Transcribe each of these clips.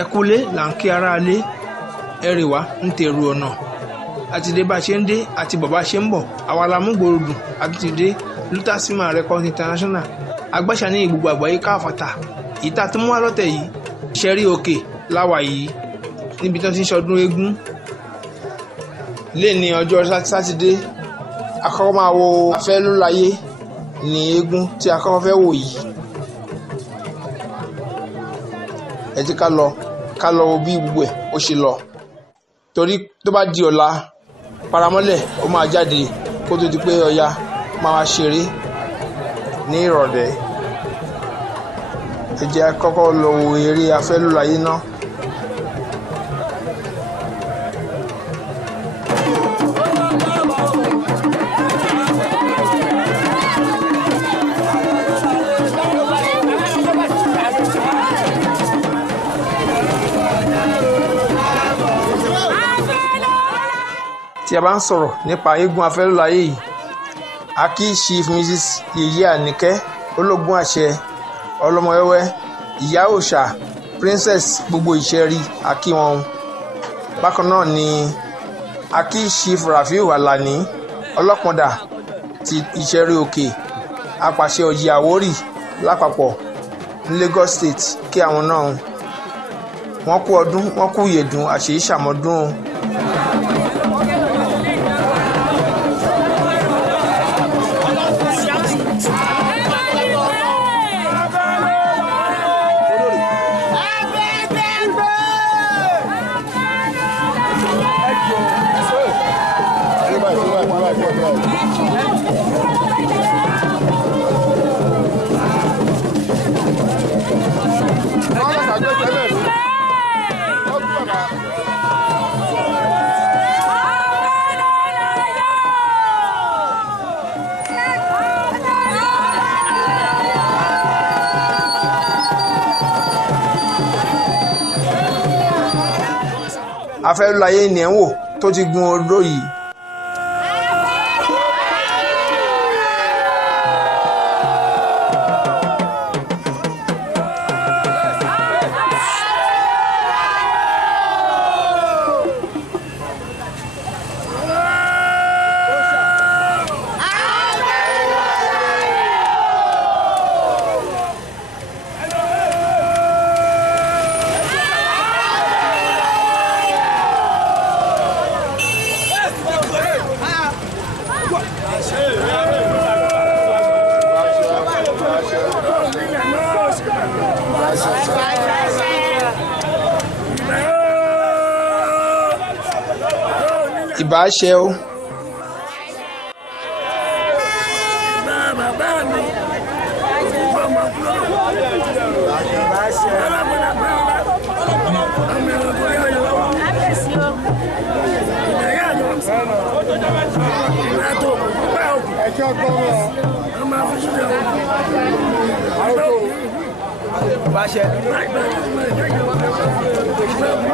ẹ kúlé là ń kí ara lé ẹrì wá ń tèrò ọ̀nà àti dé bá ṣe ń dé àti bọ̀ bá ṣe ń bọ̀ àwa la mú gbòòrò dùn àti ti dé Lutasima Records International agbáṣà ní gbogbo àgbáyé káfàtà ìta tó mú wá lọ́tẹ̀ yìí Ìṣẹ́rí Òkè láwà yìí níbi tí wọ́n ti ń ṣọdún eégún lé ní ọjọ́ sátidé akọ́kọ́ máa wo Afẹ́lúláyé ní eégún tí akọ́kọ́ fẹ́ wò yìí ẹ jẹ́ ká lọ wo bí gbogbo ẹ̀ ó ṣe lọ torí tó bá di ọ̀la Paramọ́lẹ̀ ó máa jáde kó tó di pé Ọya máa wá ṣeré ní ìrọ̀lẹ́ ẹ jẹ́ kọ́kọ́ lọ wo eré Afẹ́lúláyé náà. Tí a bá ń sọ̀rọ̀ nípa eégún Afẹ́lúláyé yìí a kí Chief Mrs. Yèyé Àníkẹ́ Ológun Àṣẹ Ọlọ́mọwẹ́wẹ́ Ìyá Òòṣà Princess gbogbo Ìṣẹ́rí a kí wọn. Bákan náà ni a kí Chief Rafiu Alani Ọlọ́pọ̀ndà ti Ìṣẹ́rí Òkè apàṣẹ Ọ̀jì Àwórì lápapọ̀ ní Lagos State kí àwọn náà wọ́n kú ọdún wọ́n kú ìyèdún àṣeyí ṣàmọ́dún. Afẹ́lúláyé ni ẹ̀ ń wò tó ti gun odó yìí. Ìbáṣẹ o.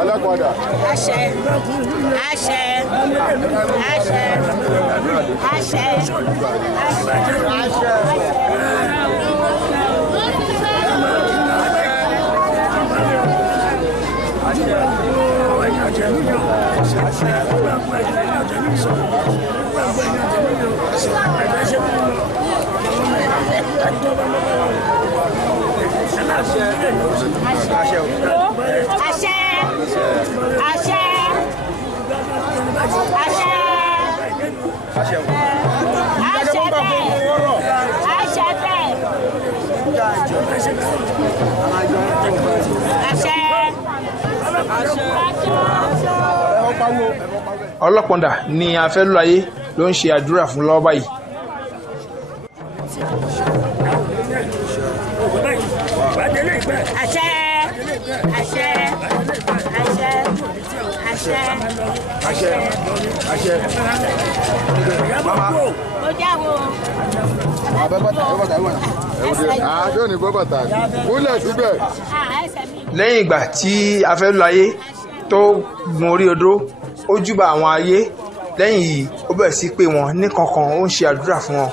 Alákọ̀ọ́dà. Àṣẹ. Àṣẹ. Àṣẹ. Àṣẹ. Ọlọ́pọ̀ndà ni Afẹ́lúláyé ló ń ṣe àdúrà fún lọ́wọ́ báyìí. Àṣẹ. Àṣẹ. Àṣẹ. Àṣẹ. Àṣẹ. Àṣẹ. Mo jáwọ́. Àjọ ní bọ́ bàtà múlẹ̀ síbẹ̀. Lẹ́yìn ìgbà tí Afẹ́lúláyé tó gun orí odó ó júbà àwọn ayé lẹ́yìn yìí ó bẹ̀rẹ̀ sí pé wọn ní kankan ó ń ṣe àdúrà fún wọn.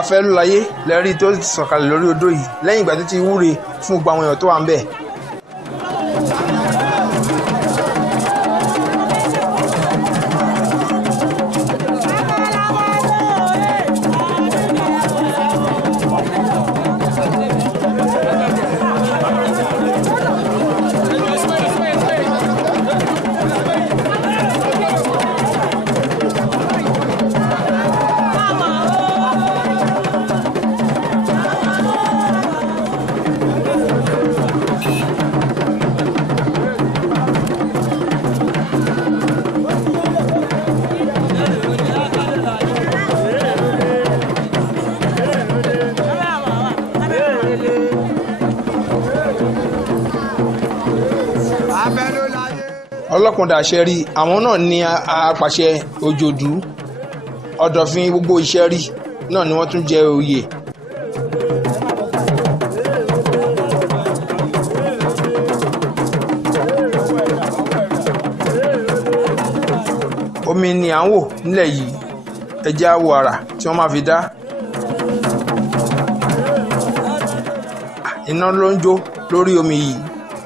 Afẹ́lúlayé lẹ́rí tó sọ̀kalẹ̀ lórí odò yìí lẹ́yìn ìgbà tó ti wúre fún gbogbo àwọn èèyàn tó wà ń bẹ̀. Ọlọ́kùnrin àṣẹrí àwọn náà ní apàṣẹ Òjòdú Ọ̀dọ̀fin gbogbo Ìṣẹ́rí náà ni wọ́n tún jẹ oyè. Omi ni à ń wò nílẹ̀ yìí, ẹ jẹ́ á wo àrà tí wọ́n máa fi dá. Iná ló ń jó lórí omi yìí,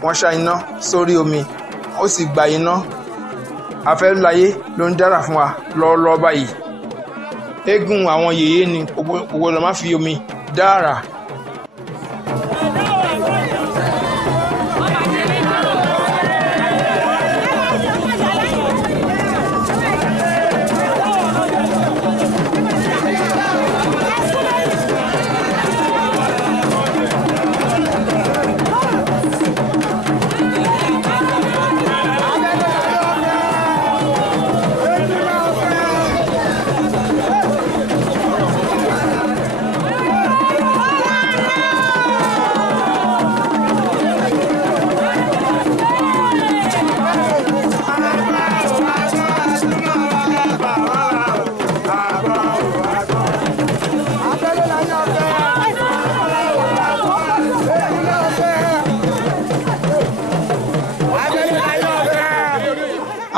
wọ́n ṣá iná sórí omi ó sì gba iná. Afẹ́lúlayé ló ń dára fún wa lọ́wọ́lọ́wọ́ báyìí. Eégún àwọn yèyé ni gbogbo lọ́ máa fi omi dára.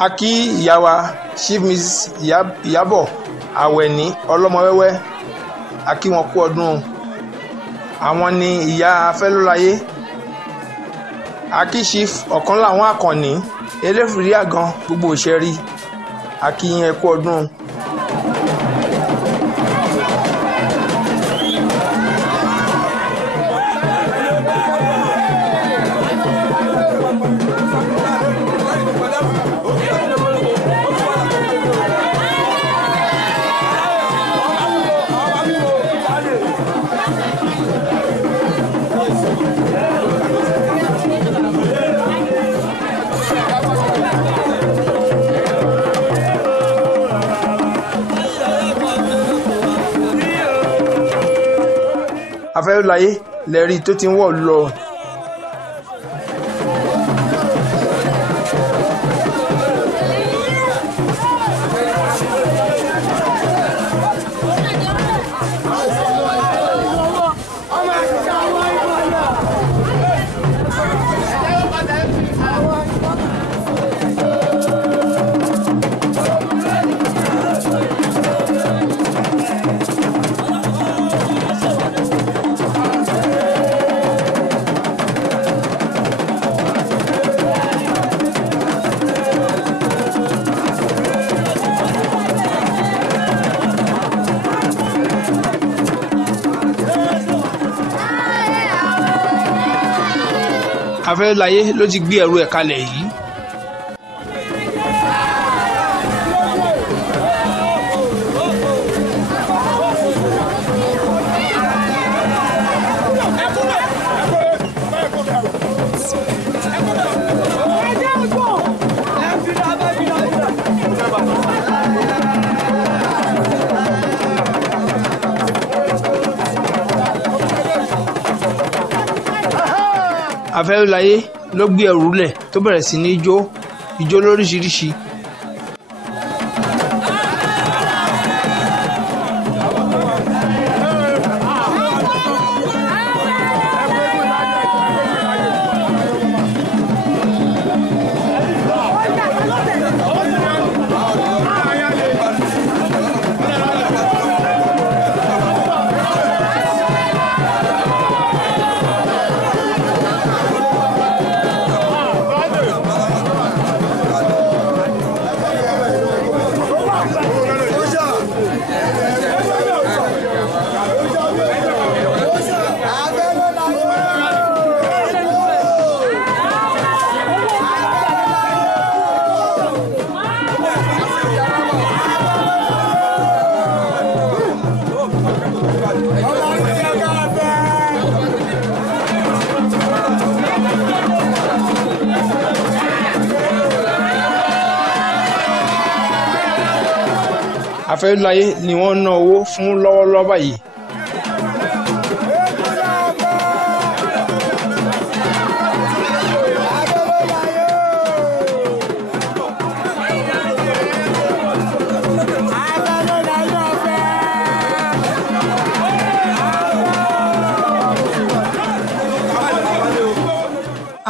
A kí ìyá wa Chief Mrs. Ìyábọ̀ Àwẹ̀ní Ọlọ́mọwẹ́wẹ́, a kí wọn kú ọdún. Àwọn ni ìyá Afẹ́lúlayé. A kí Chief ọ̀kan láwọn Àkànní Eléfìrí Àgàn gbogbo Ìṣẹ́rí, a kí yín ẹ kú ọdún. Afẹ́lúlayé lẹ́rí tó ti ń wọ̀ lọ. Afẹ́lúlayé ló ti gbé ẹrù ẹ̀ kalẹ̀ yìí. Afẹ́lúlayé ló gbé ẹrù lẹ̀ tó bẹ̀rẹ̀ sí ní ijó lóríṣiríṣi. Afẹ́láyé ni wọ́n ná owó fún lọ́wọ́lọ́wọ́ báyìí.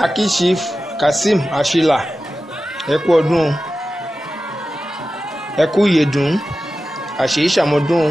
Aki Chief Kasim Ashila, ẹ kú ọdún, ẹ kú ìyèdún, àṣèyí ṣàmọ́dún.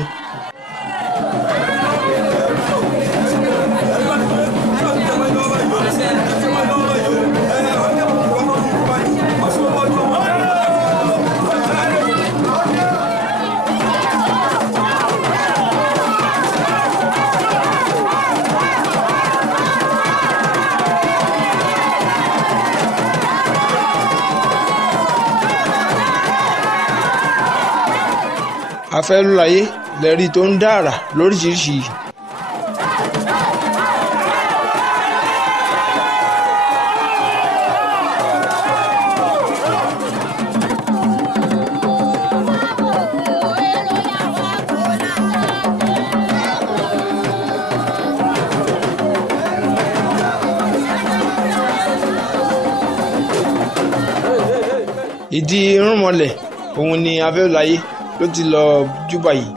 Afẹ́láyé lẹ́rí tó ń dá àrà lóríṣiríṣi. Ìdí irúnmọlẹ̀ òun ni Afẹ́láyé ló ti lọ júbà yìí.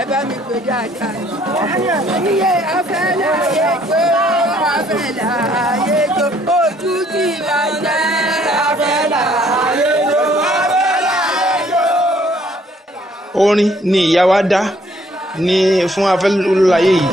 Ẹ bá mi pè dáadáa. Iye Afẹ́láyé jó, Afẹ́láyé jó, ojú ti là jẹ́. Afẹ́láyé jó, Afẹ́láyé jó. Orin ni ìyá wa dá ní fún Afẹ́láyé yìí.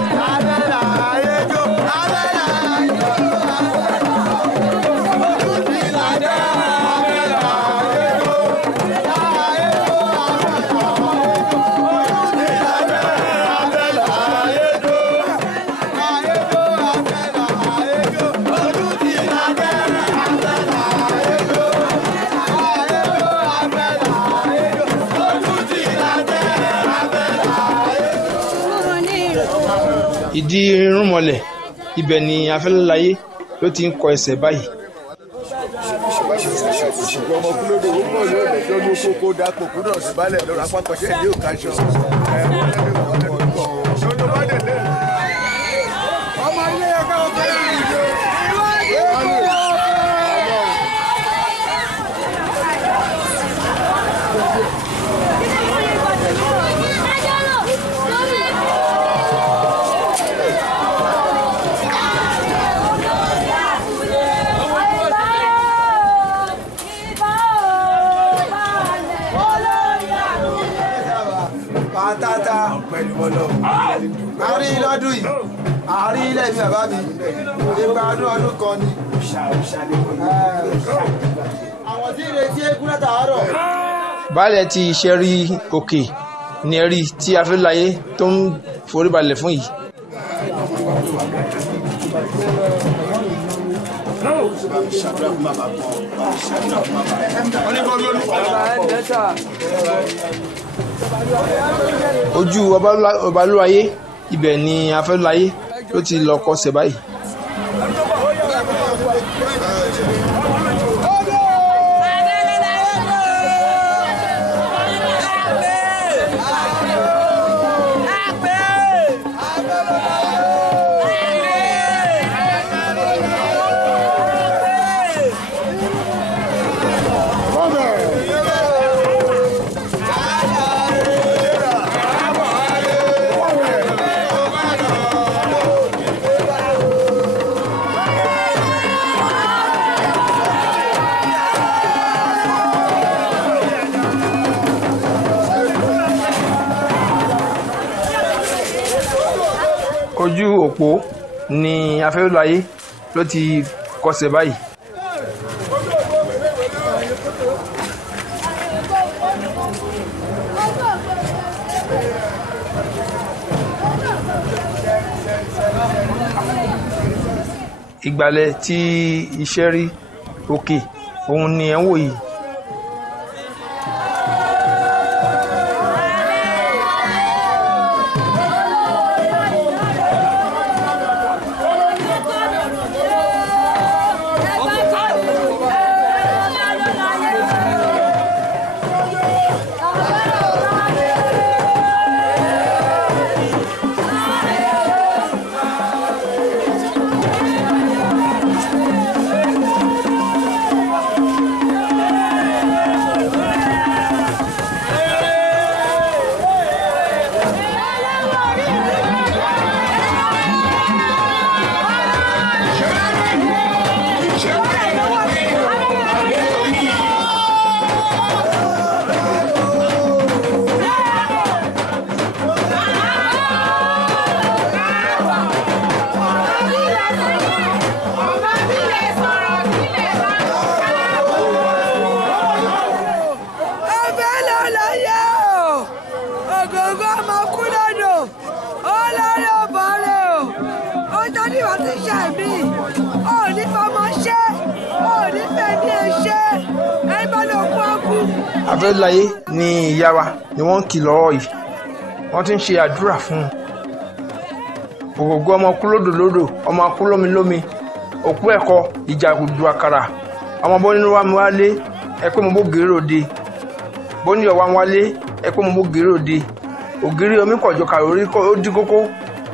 Ìdí irúnmọlẹ̀ ibẹ̀ ni Afẹ́láyé ló ti ń kọ ẹsẹ̀ báyìí. ṣùgbọ́n ọmọ kúlódé ó pọ̀ yóò lẹ́jọ́ ní kókó dápò kúrò sí balẹ̀ lọ́rọ̀ apákọ̀ṣẹ́ ìdí òkàṣọ. ọmọ ilé ẹ̀ka ọ̀gá ìrìnàjò tata àárín lọ́dún yìí àárín ilẹ̀ mi bàbá mi ìgbà ọdún kan ni àwọn tí ń retí eégún látàárọ̀. Baálẹ̀ ti Ìṣẹ̀rí Òkè ni ẹ̀rí tí Afẹ́láyé tó ń foríbalẹ̀ fún yìí. Ojú Ọbalúayé ibẹ̀ ni Afẹ́láyé ló ti lọ kọsẹ̀ báyìí. ojú òpó ni Afẹ́lúlayé ló ti kọsẹ̀ báyìí. Ìgbàlẹ̀ tí iṣẹ́ rí òkè òun ni ẹ̀ ń wò yìí. Afẹ́lúlayé ni ìyá wa ni wọ́n ń kì lọ́wọ́ yìí, wọ́n ti ń ṣe àdúrà fún un. Ògògó ọmọ kú lódòlódò, ọmọ kú lómilómi, òkú ẹ̀kọ́ ìjàgùdù àkàrà, ọmọ bó nínú wa mi wá lé ẹ pé mo bó gèrè òde, bó ní ọ̀wá wá lé ẹ pé mo bó gèrè òde. Ògiri omi pọ̀jọ kà lórí ó dí kókó,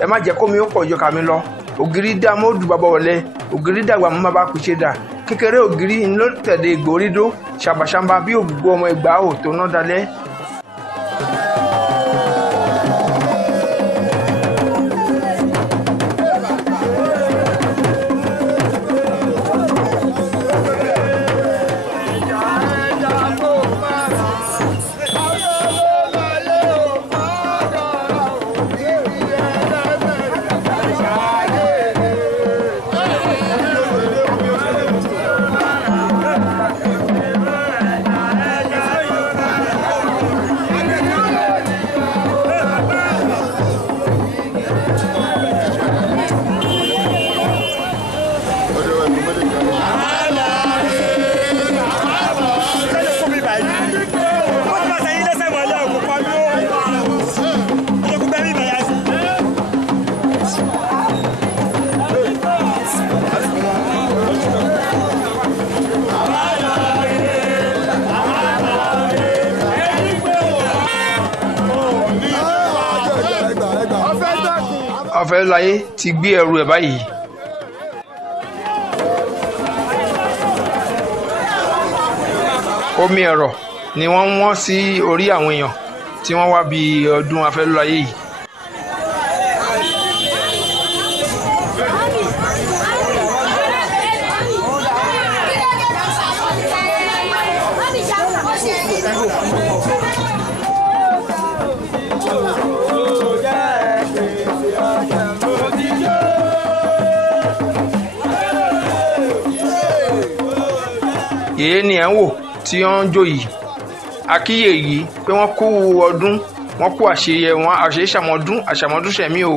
ẹ má jẹ́ kómi ó pọ̀jọ kà mí lọ. Ògiri dá mọ́ òdù bàbá wọlé, ògiri dàgbà mọ́ bàbá kù ṣe dà. Kékeré ògiri ló tẹ̀lé ìgbòrídó ṣàbàṣàmbá bí ògùgbò ọmọ Ẹ̀gbá ò tó ná dalẹ̀. Afẹ́lúlayé ti gbé ẹrù ẹ̀ báyìí. Omi ẹ̀rọ ni wọ́n wọ́n sí orí àwọn èèyàn tí wọ́n wá bí ọdún Afẹ́lúlayé yìí. Yèyé ni ẹ̀ ń wò tí wọ́n ń jó yìí. Akíyè yìí pé wọ́n kú ọdún, wọ́n kú àṣeyẹ wọn àṣeyẹsàmọ́dún àṣàmọ́dún ṣẹ̀mí o.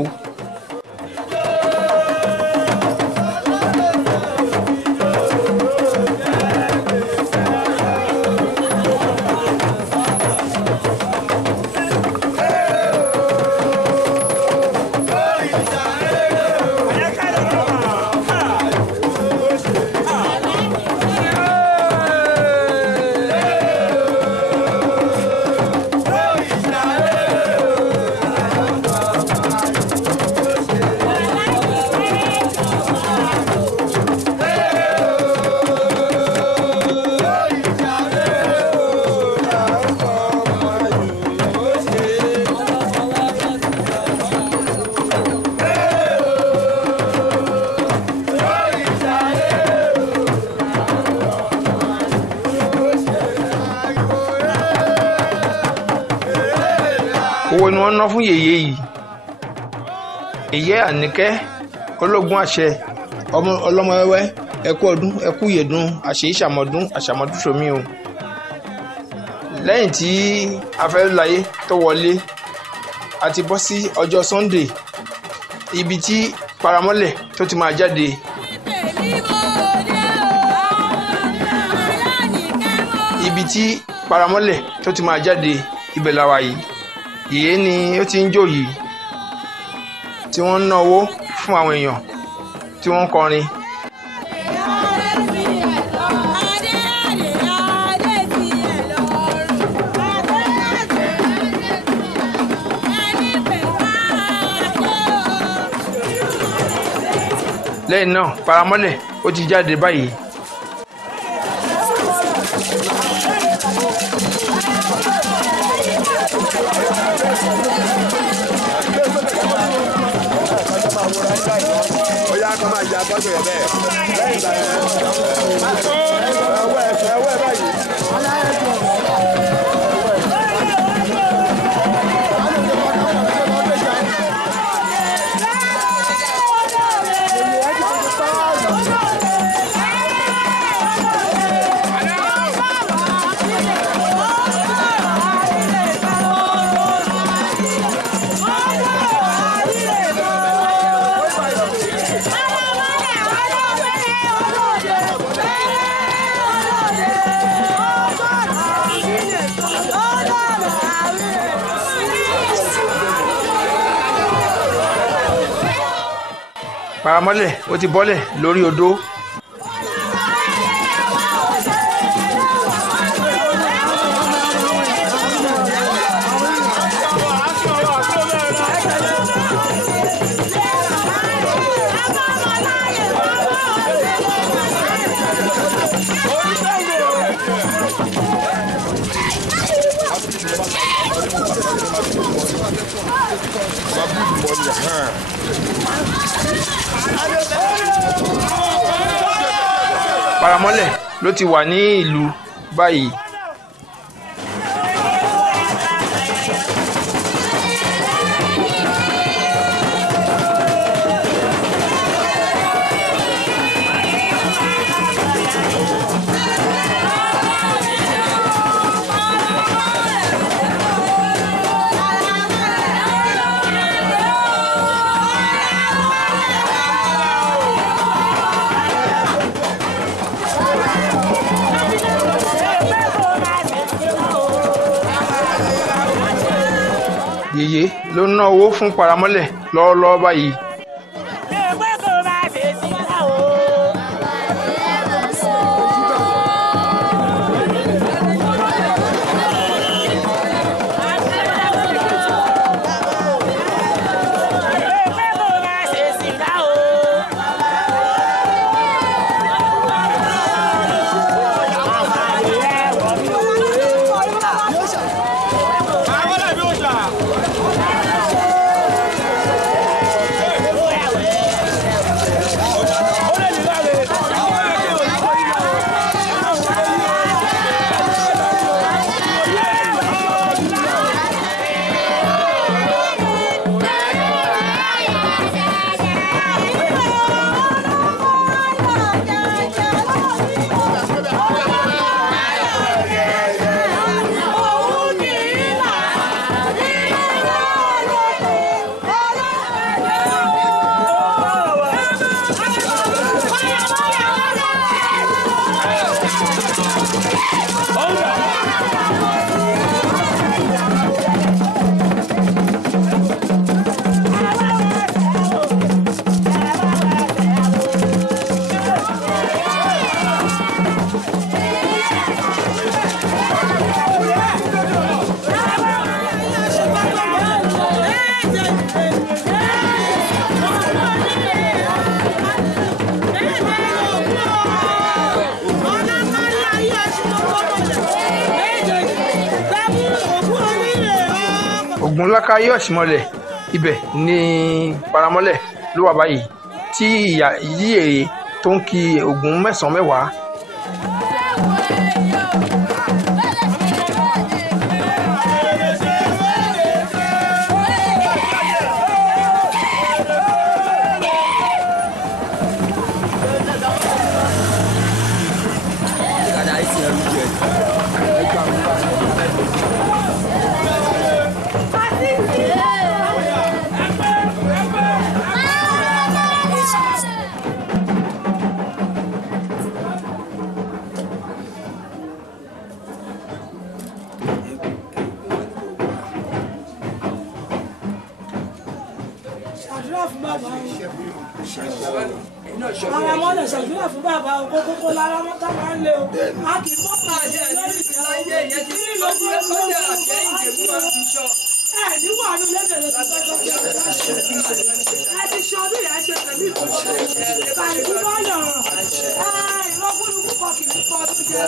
Owó ni wọ́n ná fún yèyé yìí. ìyẹ́ àníkẹ́ ológun àṣẹ ọlọ́mọ wẹ́wẹ́ ẹkú ọdún ẹkú ìyèdún àṣeyí ṣàmọ́dún àṣàmọ́dún ṣomi o. lẹ́yìn tí Afẹ́lúláyé tó wọlé a ti bọ́ sí ọjọ́ Sunday ibi tí paramọ́lẹ̀ tó ti máa jáde. ibi tí paramọ́lẹ̀ tó ti máa jáde ibẹ̀ la wà yìí. ìyé ni ó ti ń jó yìí tí wọ́n ń ná owó fún àwọn èèyàn tí wọ́n ń kọrin. lẹ́yìn náà paramọ́lẹ̀ ó ti jáde báyìí. Oya kọ́ máa ya bọ́sẹ̀ yẹn bẹ́ẹ̀. Lẹ́yìn ìgbà yẹn ẹwẹ́ báyìí. paramọ́lẹ̀ ó ti bọ́lẹ̀ lórí odó. Paramọ́lẹ̀ ló ti wà ní ìlú báyìí. Yèyé ló ná owó fún paramọ́lẹ̀ lọ́wọ́lọ́wọ́ báyìí. Ògúnláká yóò ṣìmọ̀lẹ̀ ibẹ̀ ní paramọ́lẹ̀ ló wà báyìí tí ìyá tó ń kí Ògún mẹ́sàn-án mẹ́wàá. ṣàdúrà fún bàbá o ara mọ́lẹ̀ ṣàdúrà fún bàbá o kókó lára mọ́tà máa ń lé o a kì í fọ́pọ̀ àjẹ́ lórí ìṣẹ̀lẹ̀ ayé yẹn kí ní lójú ẹ̀kọ́ jẹ́ àjẹ́ ìdèkú ọ̀fi ṣọ́ ní wà ní lẹ́bẹ̀rẹ̀ tó tọ́jọ́ ẹ ti ṣe ọdún yẹn ṣe pẹ̀lú ìkàlùkù báyọ̀ ìlọ́kùnrin púpọ̀ kì í kọ́ ọdún jẹ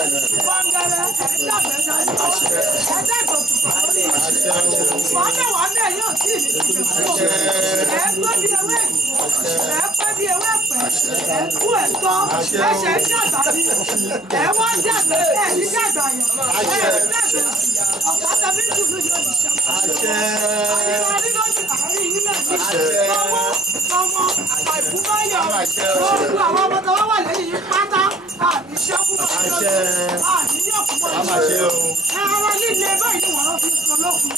kọ́ńgẹ́rẹ́ ẹ̀ẹ́dàgbẹ́sẹ̀ ẹ̀ẹ́dẹ́gbọ̀kùpà lórí wàdẹ̀ yóò tí ì ní ti ṣe fún ẹ̀ẹ́gbọ́n bí ewé ẹ̀ẹ́pẹ́ bí ewé pẹ̀ ẹ̀ẹ́kú ẹ̀tọ́ ẹ̀ṣẹ̀ dàgbà ní ẹ̀wọ́n dàgbà ẹ̀ẹ́dí dàgbà yẹn ẹ̀ẹ́dí dàgbà ọ̀pọ̀ tàbí tùlù yóò ní ṣe ọmọ àìkúbáyọ̀ gbogbo àwọn ọmọ tó wà lẹ́yìn yìí pátá àníṣẹ́kù àníyànkúmọ̀ ara líle báyìí ni wọ́n fi sọ lókun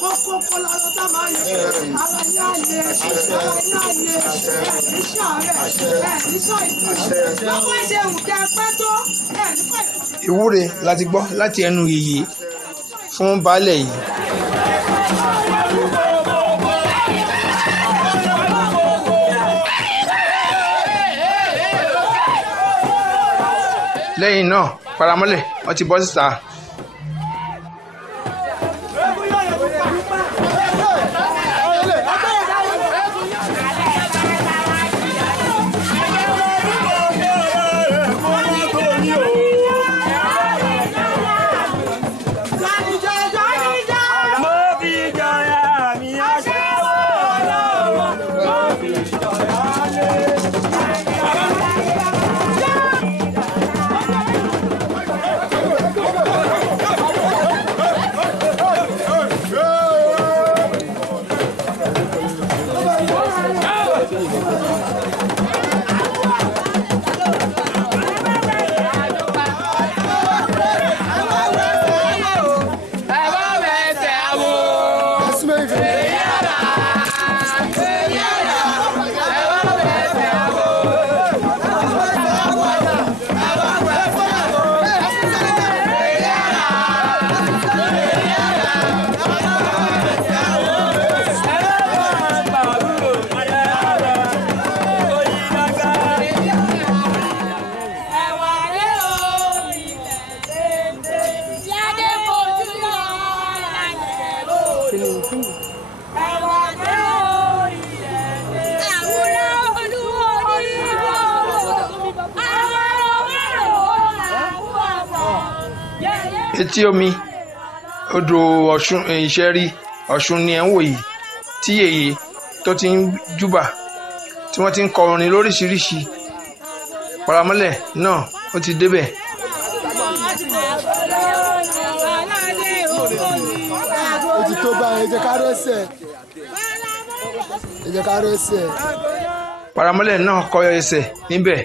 kókó lọ́dọ̀ tá máa yẹ ara yá lé ẹ̀ẹ́díṣà rẹ̀ ẹ̀ẹ́díṣà ìtàn lọ́wọ́ ṣe nǹkan pẹ́ tó ẹ̀ẹ́díṣà ìtàn. ìwúre láti gbọ́ láti ẹnu yèyé fún baálẹ̀ yìí. lẹ́yìn náà paramọ́lẹ̀ wọ́n ti bọ́ síta. etí omi odò ọ̀ṣun ìṣẹ́rí ọ̀ṣun ni ẹ̀ ń wò yìí tí yèyé tó ti ń júbà tí wọ́n ti ń kọ orin lóríṣiríṣi paramọ́lẹ̀ náà ó ti débẹ̀. ó ti tó báyìí ẹ jẹ́ ká rẹ́sẹ̀ ẹ jẹ́ ká rẹ́sẹ̀. paramọ́lẹ̀ náà kọ ẹsẹ̀ níbẹ̀.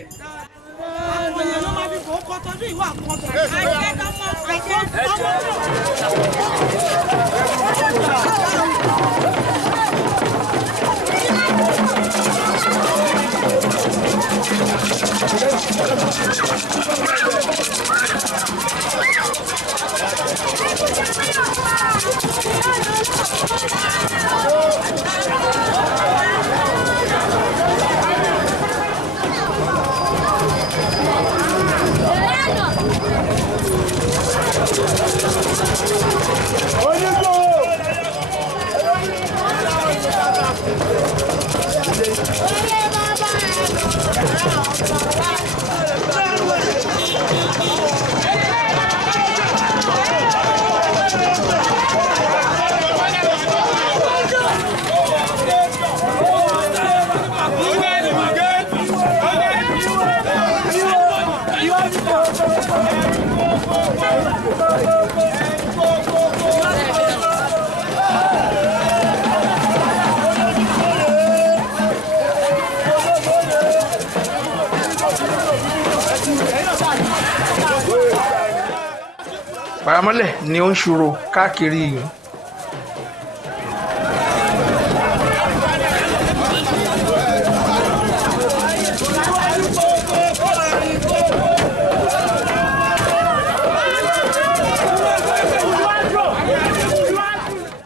Paramọ́lẹ̀ ni ó ń ṣòro káàkiri yìí.